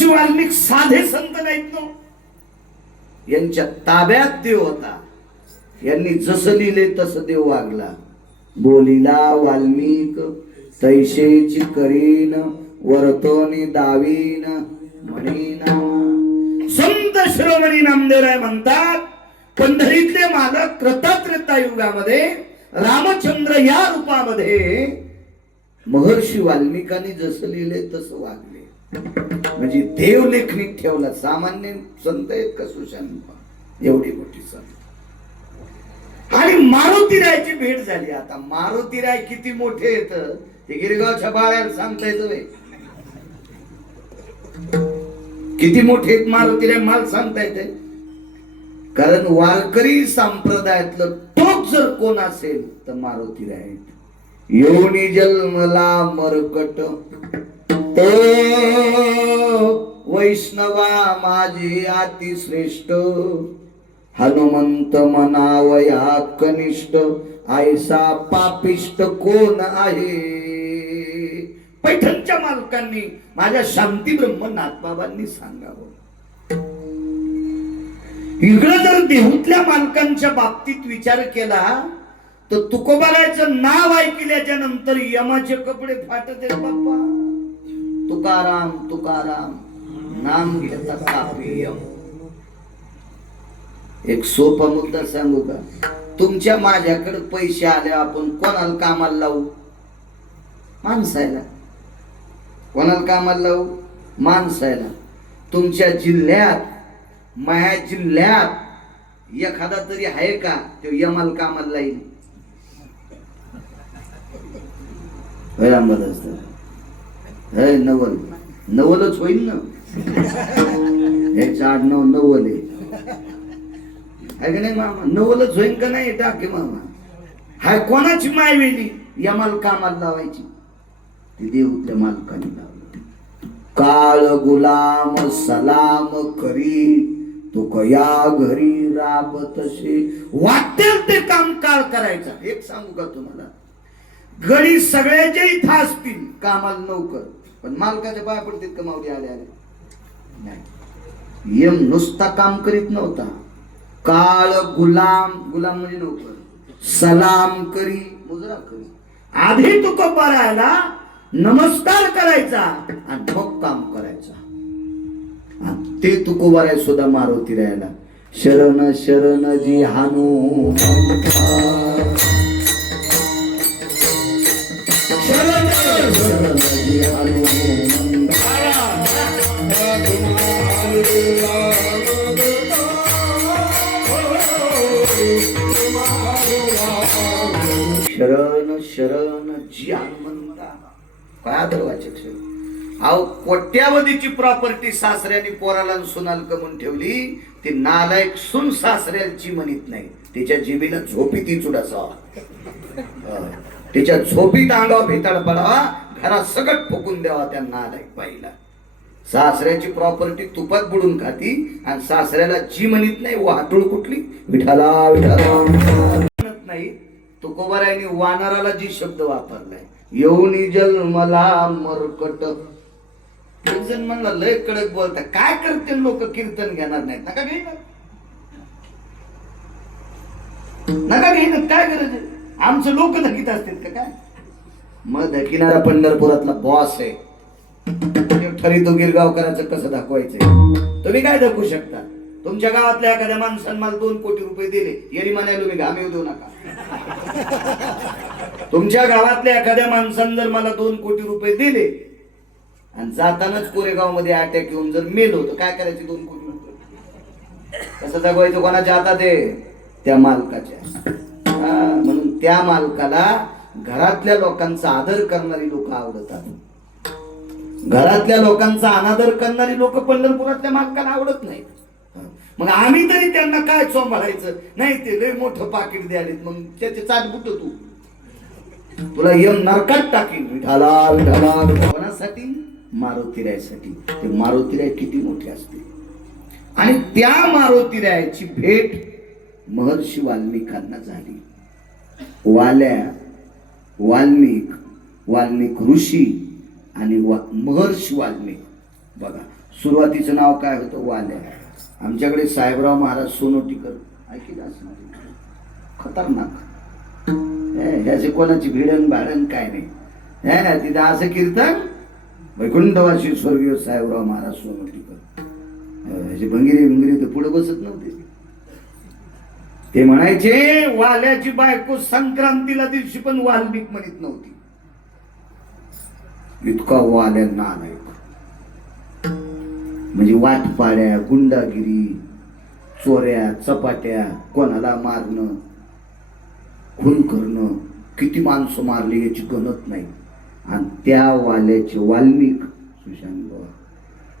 महर्षी वाल्मिक साधे संत नाहीत नो. यांच्या ताब्यात देव होता. यांनी जसं लिहिले तसं देव वागला. बोलिला वाल्मिक तैशेची करीन वर्तोनी दावीन म्हणीन. संत श्रवणी नामदेवराय म्हणतात पंढरीतले मालक कृतात्रेता युगामध्ये रामचंद्र या रूपामध्ये महर्षी वाल्मिकांनी जसं लिहिले तसं वागले. म्हणजे देव लेखणीत ठेवला सामान्य संत आहेत का सुशांत एवढी मोठी संत. आणि मारुतीरायची भेट झाली. आता मारुतीराय किती मोठे येत ते गिरगावच्या बाळ्याला सांगता येत किती मोठे आहेत मारुतीराय मला सांगता येते कारण वारकरी संप्रदायातलं टोक जर कोण असेल तर मारुतीराय राय योनी जन्मला मरकट. तो वैष्णवा माझी अति श्रेष्ठ हनुमंत मनावया कनिष्ठ आयसा पापिष्ट कोण आहे? पैठणच्या मालकांनी माझ्या शांती ब्रह्म नाथबाबांनी सांगावं. इकडं जर देहूतल्या मालकांच्या बाबतीत विचार केला तर तुकोबारायचं नाव ऐकल्याच्या नंतर यमाचे कपडे फाटत आहेत बाप्पा. तुकाराम तुकाराम नाम घेता यम एक सोपा मुद्दा सांगू का? तुमच्या माझ्याकडे पैसे आले आपण कोणाला कामाला लावू? माणसायला कोणाला कामाला लावू? माणसायला तुमच्या जिल्ह्यात माया जिल्ह्यात एखादा तरी आहे का? तो यमाल कामाला लाईल हे नवल. नवलच होईल ना? याचं आडनाव नवल आहे. का नाही मामा? नवलच होईल का नाही? टाके मामा. हाय कोणाची माय वेली? या मालकामाला लावायची. ती त्या मालकाने लावलं. काळ गुलाम सलाम करी तो कया घरी राबतसे वाटेल ते काम काळ करायचा. एक सांगू का तुम्हाला? घरी सगळ्याच्याही इथं असतील कामाला नोकर. पण मालकाच्या पाया पडतील का मावली आले आले. नाही. यम नुसता काम करीत नव्हता. काळ गुलाम गुलाम म्हणजे नोकर. सलाम करी मुजरा करी. आधी तुको राहायला नमस्कार करायचा आणि मग काम करायचा. ते ते तुकोबाराय सुद्धा मारुती राहायला. शरण शरण जी हानू काय वाचक अहो कोट्यावधीची प्रॉपर्टी सासऱ्याने पोराला सुनाल कमून ठेवली ती नालायक सुन सासऱ्याची म्हणत नाही. तिच्या जिबीला झोपी ती चुडासावा हो. तिच्या झोपीत अंगावर भेताळ पडावा घरात सगट फुकून द्यावा त्या नालायक बाईला. सासऱ्याची प्रॉपर्टी तुपात बुडून खाती आणि सासऱ्याला जी म्हणत नाही वाटूळ कुठली? विठाला विठाला म्हणत नाही तुकोबारायने वानराला जी शब्द वापरलाय येऊनी जन्मला मरकट. जण म्हणला लय कडक बोलता. काय करते लोक कीर्तन घेणार नाहीत? नका घेणार नका घेणार काय गरज आमचं लोक धकीत असतील का काय? मग धकिणारा पंढरपुरातला बॉस आहे. एक ठरवितो गिरगावकरांचं कसं दाखवायचंय? तुम्ही काय दाखवू शकता? तुमच्या गावातल्या एखाद्या माणसानं मला दोन कोटी रुपये दिले. येरी म्हणायला तुम्ही घामे देऊ नका. तुमच्या गावातल्या एखाद्या माणसानं जर मला दोन कोटी रुपये दिले आणि जातानाच कोरेगावमध्ये अटॅक येऊन जर मेलो तर काय करायचे दोन कोटी रुपये? कसं जगवायचं कोणाच्या हातात आहे? त्या मालकाच्या. म्हणून त्या मालकाला घरातल्या लोकांचा आदर करणारी लोक आवडतात. घरातल्या लोकांचा अनादर करणारी लोक पंढरपुरातल्या मालकाला आवडत नाही मग आम्ही तरी त्यांना काय चोंबाळायचं नाही ते लय मोठं पाकिट द्यालेत मग त्याचे चाट बुट तू. तुला यम नरकात टाकी विठाला विठाला कोणासाठी मारुतीरायसाठी. ते मारुतीराय किती मोठे असते. आणि त्या मारुतीरायाची भेट महर्षी वाल्मिकांना झाली. वाल्या वाल्मिक वाल्मिक ऋषी आणि वा महर्षी वाल्मिक. बघा सुरुवातीचं नाव काय होतं? वाल्या. आमच्याकडे साहेबराव महाराज सोनोटीकर. ऐकिला असणार खतरनाक. हे, ह्याचे कोणाची भिडण भाडण काय नाही. हे, तिथं असं कीर्तन वैकुंठवाशी स्वर्गीय साहेबराव महाराज सोनोटीकर ह्याचे भंगिरी भिंगिरी तर पुढे बसत नव्हते. ते म्हणायचे वाल्याची बायको संक्रांतीला दिवशी पण वाल्मिक म्हणत नव्हती. इतका वाल्यांना आलाय म्हणजे वाटपाड्या गुंडागिरी चोऱ्या चपाट्या कोणाला मारणं खून करणं किती माणसं मारली याची गणत नाही. आणि त्या वाल्याचे वाल्मिक सुशांत बाबा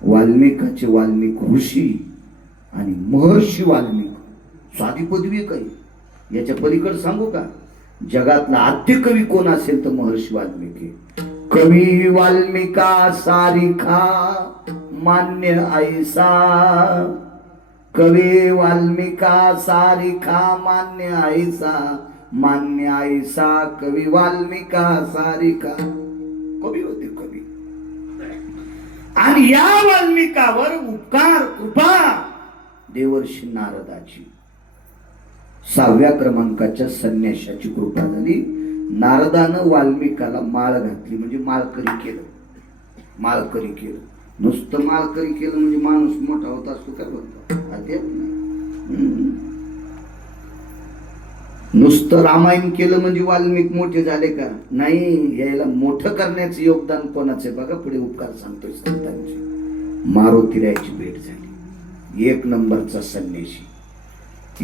वाल्मिकाचे वाल्मिक ऋषी आणि महर्षी वाल्मिक साधी पदवी काही. याच्या पलीकडे सांगू का? जगातला आद्य कवी कोण असेल तर महर्षी वाल्मिकी कवी वाल्मिका सारिखा मान्य ऐसा कवी वाल्मिका सारिखा मान्य ऐसा मान्य ऐसा कवी वाल्मिका सारिका. कवी होते कवी. आणि या वाल्मिकावर उपकार कृपा देवर्षी नारदाची. सहाव्या क्रमांकाच्या संन्याशाची कृपा झाली. नारदानं वाल्मिकाला माळ घातली म्हणजे माळकरी केलं. माळकरी केलं. नुसतं माळकरी केलं म्हणजे माणूस मोठा होता असतो काय बोलतो अध्यात्म हम्म. नुसतं रामायण केलं म्हणजे वाल्मिक मोठे झाले का? नाही यायला मोठं करण्याचं योगदान कोणाचे बघा पुढे उपकार सांगतोय संतांचे. मारुतीरायाची भेट झाली. एक नंबरचा संन्याशी.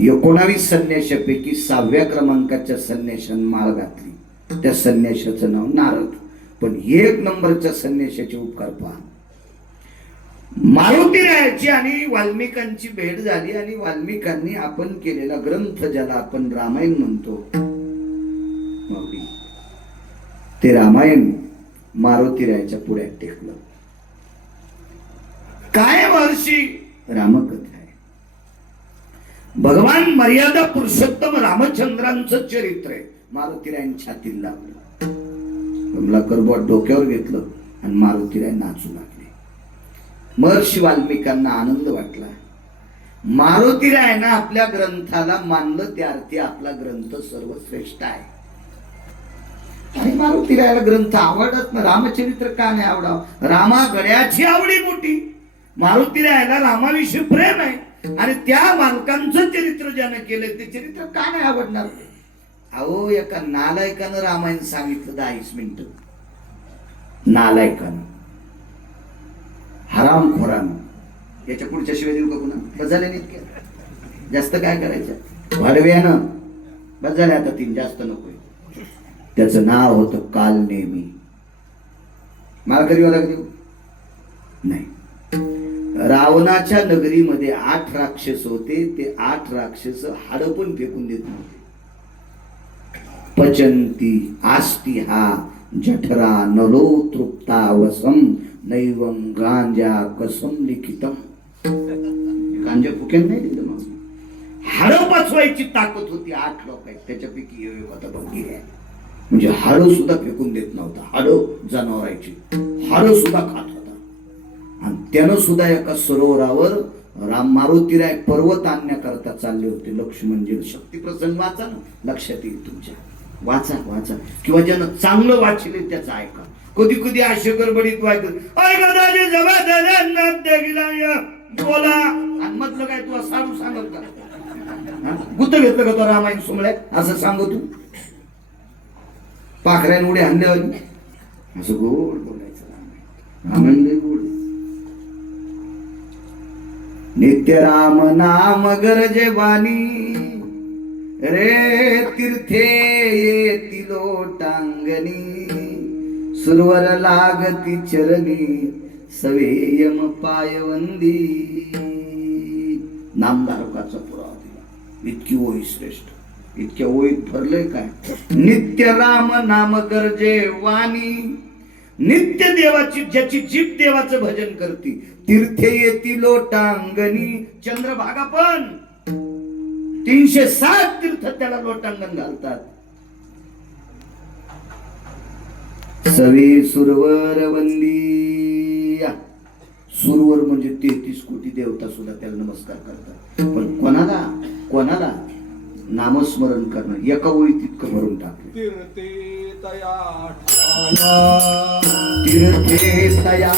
एकोणावीस संन्याशापैकी सहाव्या क्रमांकाच्या संन्याशान माळ घातली. त्या संन्याशाचं नाव नारद. पण एक नंबरच्या संन्याशाचे उपकार पहा. मारुतीरायाची आणि वाल्मिकांची भेट झाली आणि वाल्मिकांनी आपण केलेला ग्रंथ ज्याला आपण रामायण म्हणतो. ते रामायण मारुतीरायाच्या पुढ्यात टेकलं. काय महर्षी? रामकथा आहे. भगवान मर्यादा पुरुषोत्तम रामचंद्रांचं चरित्र आहे. मारुतीरायांच्या छातीला लावलं कमलाकर डोक्यावर घेतलं आणि मारुतीराय नाचू लागले. महर्षी वाल्मिकांना आनंद वाटला. मारुतीरायनं आपल्या ग्रंथाला मानलं त्या अर्थी आपला ग्रंथ सर्वश्रेष्ठ आहे. आणि मारुतीरायाला ग्रंथ आवडत ना रामचरित्र का नाही आवडावं? रामा गड्याची आवडी मोठी. मारुतीरायाला रामाविषयी प्रेम आहे. आणि त्या मालकांचं चरित्र ज्यानं केलं ते चरित्र का नाही आवडणार? अहो एका नालायकानं रामायण सांगितलं दहावीस मिनिट. नालायकानं. हरामखोरानं याच्या पुढच्या शिवाय देऊ का पुन्हा बस झाले नाही इतक्या जास्त काय करायचं? वाढव्यानं. बस झाले आता तीन जास्त नकोय. त्याचं नाव होतं काल नेहमी. मला कधी देऊ नाही. रावणाच्या नगरीमध्ये आठ राक्षस होते. ते आठ राक्षस हाड पण फेकून देत नव्हते. पचंती आष्टी हा जठरा नलो तृप्ता वसम नैवम गांजा कसम लिखितम. गांजा फुक्यात नाही दिलं मग. हाड पचवायची ताकद होती आठ लोक आहेत. त्याच्यापैकी एक होता भंगीर आहे. म्हणजे हाड सुद्धा फेकून देत नव्हता. हाड जनावरायची. हाड सुद्धा खात होता. आणि त्यानं सुद्धा एका सरोवरावर राम मारुतीराय पर्वत आणण्याकरता चालले होते. लक्ष्मणजी शक्ती प्रसंग वाचा ना. लक्षात येईल तुमच्या. वाचा वाचा. किंवा ज्यानं चांगलं वाचले त्याचं ऐका. कधी कधी असे गडबडीत या बोला. आणि काय तुला साडू सांगत का गुत घेतलं का तो रामायण सुमळ्या असं सांग तू? पाखऱ्यान उडे हल्ल्यावर असं गोड बोलायचं रामायण. रामायण गोड नित्य राम नाम गरजे बानी रे तीर्थे येती लोटांगणी सुरवर लागती चरणी सवेयम पायवंदी. नामधारकाचा पुरावा दिला. इतकी ओळी श्रेष्ठ. इतक्या ओळीत भरलंय काय? नित्य राम नाम गरजे वाणी. नित्य देवाची ज्याची जीप देवाचं भजन करती. तीर्थे येती लोटांगणी. चंद्रभागा पण. तीनशे सात तीर्थ त्याला लोटांगण घालतात. सवे सुरवर वंदी सुरवर म्हणजे तेहतीस कोटी देवता सुद्धा त्याला नमस्कार करतात. पण कोणाला कोणाला नामस्मरण करणं एका ओळीत इतकं भरून टाकलं. तीर्थे तया ठाया तीर्थे तया